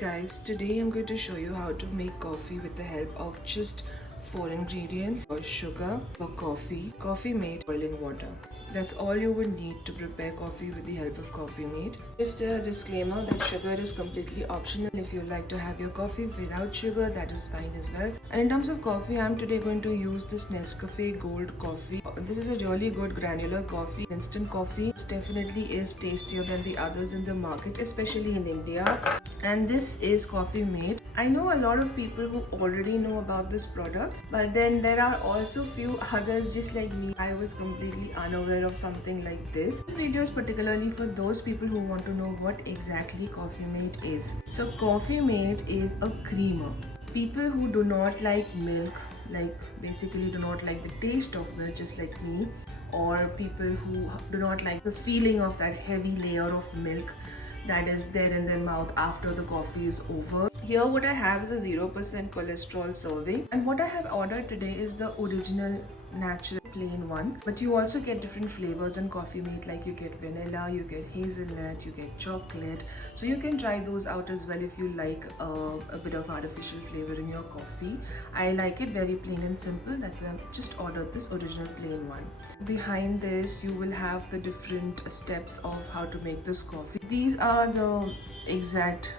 Guys, today I'm going to show you how to make coffee with the help of just 4 ingredients: sugar for coffee mate, boiling water. That's all you would need to prepare coffee with the help of Coffee Mate. Just a disclaimer that sugar is completely optional. If you like to have your coffee without sugar, that is fine as well. And in terms of coffee, I'm today going to use this Nescafe Gold coffee. This is a really good granular coffee, instant coffee. It definitely is tastier than the others in the market, especially in India. And this is Coffee Mate. I know a lot of people who already know about this product, but then there are also few others just like me. I was completely unaware of something like this. This video is particularly for those people who want to know what exactly Coffee Mate is. So Coffee Mate is a creamer. People who do not like milk, like basically do not like the taste of milk, just like me, or people who do not like the feeling of that heavy layer of milk that is there in their mouth after the coffee is over. Here what I have is a 0% cholesterol serving, and what I have ordered today is the original natural plain one, but you also get different flavors in Coffee Mate, like you get vanilla, you get hazelnut, you get chocolate, so you can try those out as well if you like a bit of artificial flavor in your coffee. I like it very plain and simple, that's why I just ordered this original plain one. Behind this you will have the different steps of how to make this coffee. These are the exact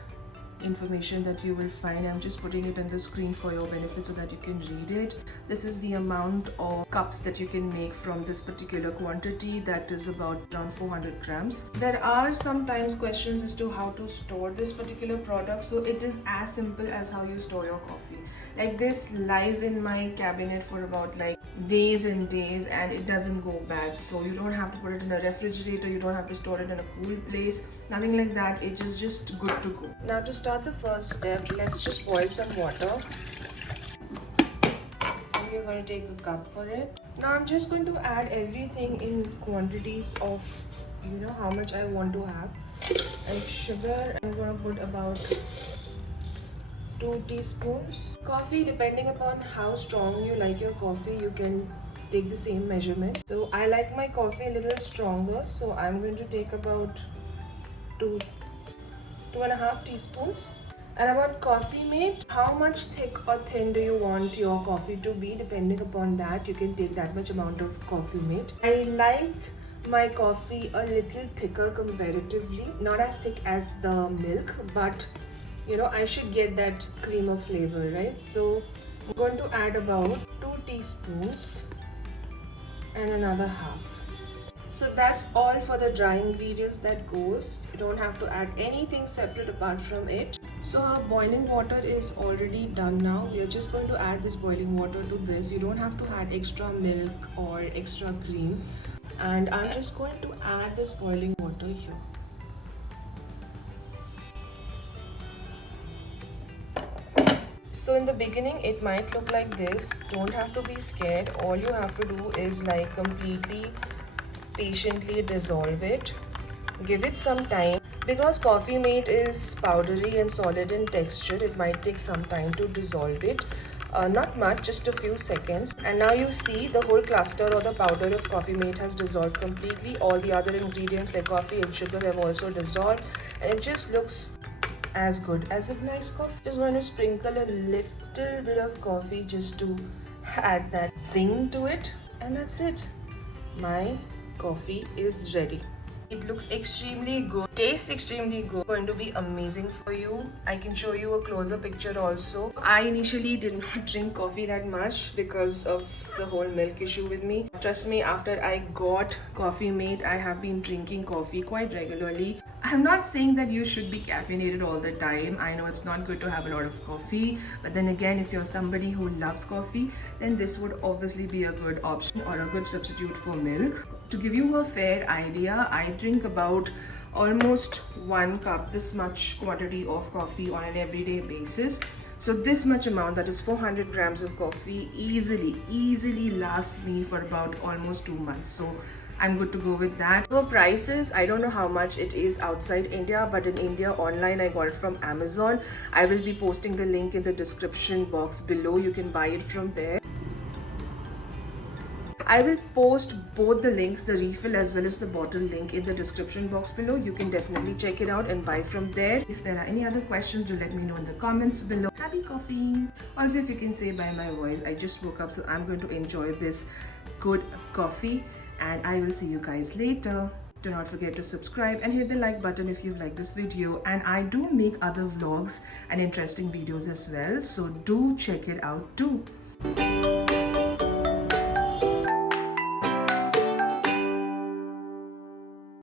information that you will find. I'm just putting it on the screen for your benefit so that you can read it. This is the amount of cups that you can make from this particular quantity, that is about around 400 grams. There are sometimes questions as to how to store this particular product, so it is as simple as how you store your coffee. Like this lies in my cabinet for about like days and days, and it doesn't go bad. So you don't have to put it in a refrigerator, you don't have to store it in a cool place, nothing like that. It is just good to go. Now to start the first step, let's just boil some water. And we're going to take a cup for it. Now I'm just going to add everything in quantities of how much I want to have. Like sugar, I'm going to put about 2 teaspoons. Coffee, depending upon how strong you like your coffee, you can take the same measurement. So I like my coffee a little stronger, so I'm going to take about 2.5 teaspoons. And about Coffee Mate, how much thick or thin do you want your coffee to be? Depending upon that, you can take that much amount of Coffee Mate. I like my coffee a little thicker comparatively, not as thick as the milk, but I should get that creamer flavor, right? So I'm going to add about 2 teaspoons and another half. So that's all for the dry ingredients that goes. You don't have to add anything separate apart from it. So our boiling water is already done now. We are just going to add this boiling water to this. You don't have to add extra milk or extra cream. And I'm just going to add this boiling water here. So in the beginning it might look like this. Don't have to be scared. All you have to do is like completely patiently dissolve it. Give it some time. Because Coffee Mate is powdery and solid in texture, it might take some time to dissolve it. Not much, just a few seconds. And now you see the whole cluster or the powder of Coffee Mate has dissolved completely. All the other ingredients like coffee and sugar have also dissolved, and it just looks as good as a nice coffee. Just going to sprinkle a little bit of coffee just to add that zing to it, and that's it. My coffee is ready. It looks extremely good, tastes extremely good, going to be amazing for you. I can show you a closer picture also. I initially did not drink coffee that much because of the whole milk issue with me. Trust me, after I got Coffee Mate, I have been drinking coffee quite regularly. I'm not saying that you should be caffeinated all the time. I know it's not good to have a lot of coffee, but then again, if you're somebody who loves coffee, then this would obviously be a good option or a good substitute for milk. To give you a fair idea, I drink about almost 1 cup, this much quantity of coffee on an everyday basis. So this much amount, that is 400 grams of coffee, easily lasts me for about almost 2 months. So I'm good to go with that. For prices, I don't know how much it is outside India, but in India online I got it from Amazon. I will be posting the link in the description box below. You can buy it from there. I will post both the links, the refill as well as the bottle link, in the description box below. You can definitely check it out and buy from there. If there are any other questions, do let me know in the comments below. Happy coffee! Also, if you can say by my voice, I just woke up, so I'm going to enjoy this good coffee, and I will see you guys later. Do not forget to subscribe and hit the like button if you like this video, and I do make other vlogs and interesting videos as well, so do check it out too.